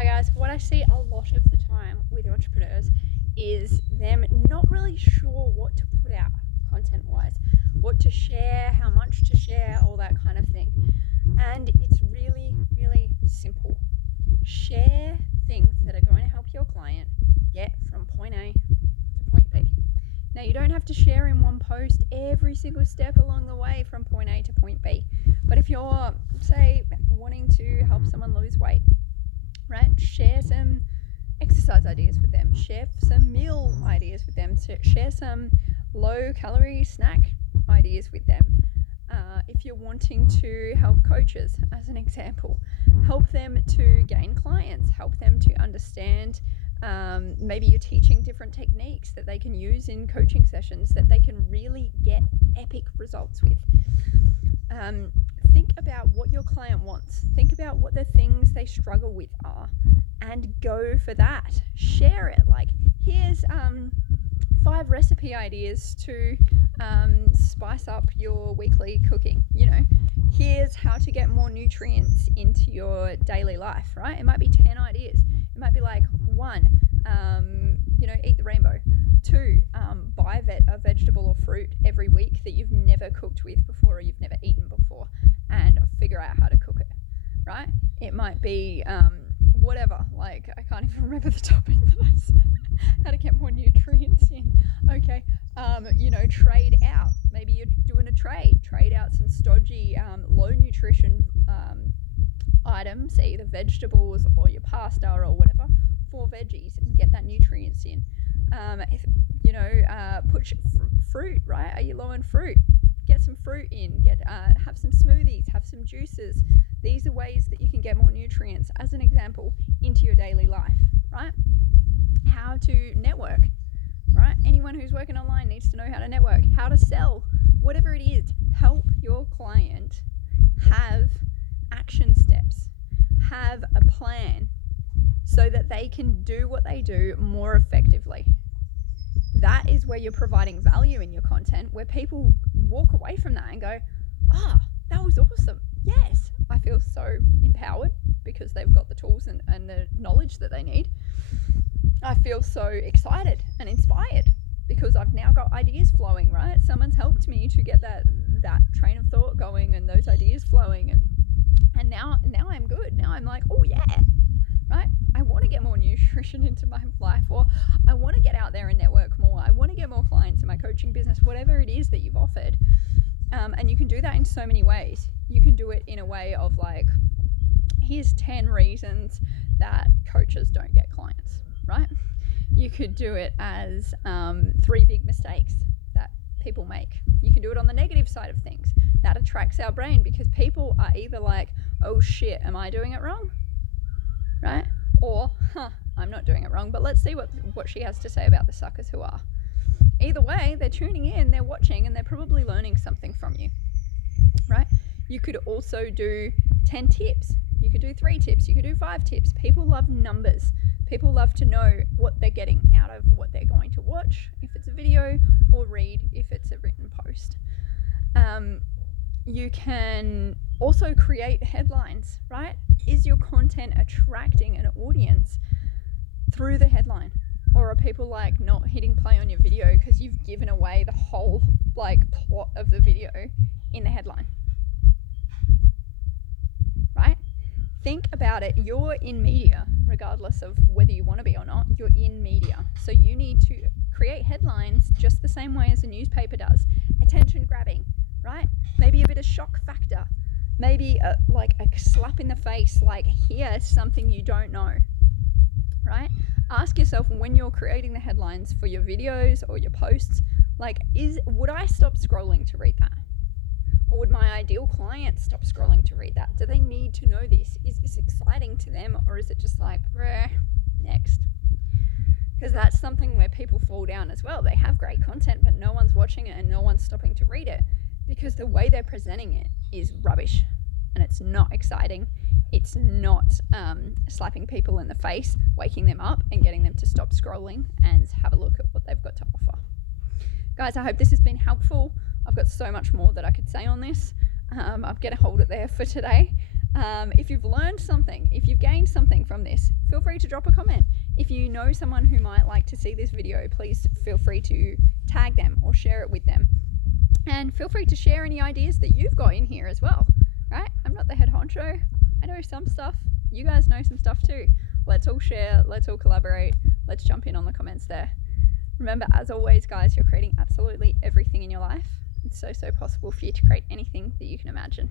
Hi guys, what I see a lot of the time with entrepreneurs is them not really sure what to put out content wise, what to share, how much to share, all that kind of thing. And it's really, really simple. Share things that are going to help your client get from point A to point B. Now, you don't have to share in one post every single step along the way from point A to point B. But if you're, say, wanting to help someone lose weight, right? Share some exercise ideas with them, share some meal ideas with them, share some low calorie snack ideas with them. If you're wanting to help coaches, as an example, help them to gain clients, help them to understand, maybe you're teaching different techniques that they can use in coaching sessions that they can really get epic results with. Think about what your client wants. Think about what the things they struggle with are and go for that. Share it. Like, here's 5 recipe ideas to spice up your weekly cooking. Here's how to get more nutrients into your daily life, right? It might be 10 ideas. It might be like 1, eat the rainbow. 2, buy a vegetable or fruit every week that you've never cooked with before or you've never eaten before and figure out how to cook it, right? It might be whatever, like I can't even remember the topic that I said, how to get more nutrients in. Okay, trade out. Maybe you're doing a trade out some stodgy, low nutrition items, either vegetables or your pasta or whatever, for veggies and get that nutrients in. Push fruit, right? Are you low on fruit? Get some fruit in, have some smoothies, have some juices. These are ways that you can get more nutrients, as an example, into your daily life, right? How to network, right? Anyone who's working online needs to know how to network, how to sell, whatever it is. Help your client have action steps, have a plan so that they can do what they do more effectively. That is where you're providing value in your content, where people walk away from that and go, that was awesome. Yes, I feel so empowered because they've got the tools and the knowledge that they need. I feel so excited and inspired because I've now got ideas flowing, right? Someone's helped me to get that train of thought going and those ideas flowing. And now I'm good. Now I'm like, oh yeah, right? I want to get more nutrition into my life, or I want to get out there and network more. I want to get more clients in my coaching business, whatever it is that you've offered. And you can do that in so many ways. You can do it in a way of like, here's 10 reasons that coaches don't get clients, right? You could do it as 3 big mistakes that people make. You can do it on the negative side of things. That attracts our brain because people are either like, oh shit, am I doing it wrong? Right? Or, I'm not doing it wrong, but let's see what she has to say about the suckers who are. Either way, they're tuning in, they're watching, and they're probably learning something from you, right? You could also do 10 tips. You could do 3 tips. You could do 5 tips. People love numbers. People love to know what they're getting out of what they're going to watch, if it's a video, or read if it's a written post. You can also create headlines, right? Is your content attracting an audience through the headline? Or are people like not hitting play on your video because you've given away the whole plot of the video in the headline? Right? Think about it. You're in media, regardless of whether you want to be or not. You're in media. So you need to create headlines just the same way as a newspaper does. Attention grabbing, right? Maybe a bit of shock factor. Maybe a slap in the face, like, here's something you don't know, right? Ask yourself when you're creating the headlines for your videos or your posts, would I stop scrolling to read that? Or would my ideal client stop scrolling to read that? Do they need to know this? Is this exciting to them, or is it just like, next? Because that's something where people fall down as well. They have great content, but no one's watching it and no one's stopping to read it because the way they're presenting it is rubbish and it's not exciting. It's not slapping people in the face, waking them up and getting them to stop scrolling and have a look at what they've got to offer. Guys, I hope this has been helpful. I've got so much more that I could say on this. I'm going to hold it there for today. If you've learned something, if you've gained something from this, feel free to drop a comment. If you know someone who might like to see this video, please feel free to tag them or share it with them. And feel free to share any ideas that you've got in here as well, right? I'm not the head honcho. I know some stuff. You guys know some stuff too. Let's all share. Let's all collaborate. Let's jump in on the comments there. Remember, as always, guys, you're creating absolutely everything in your life. It's so possible for you to create anything that you can imagine.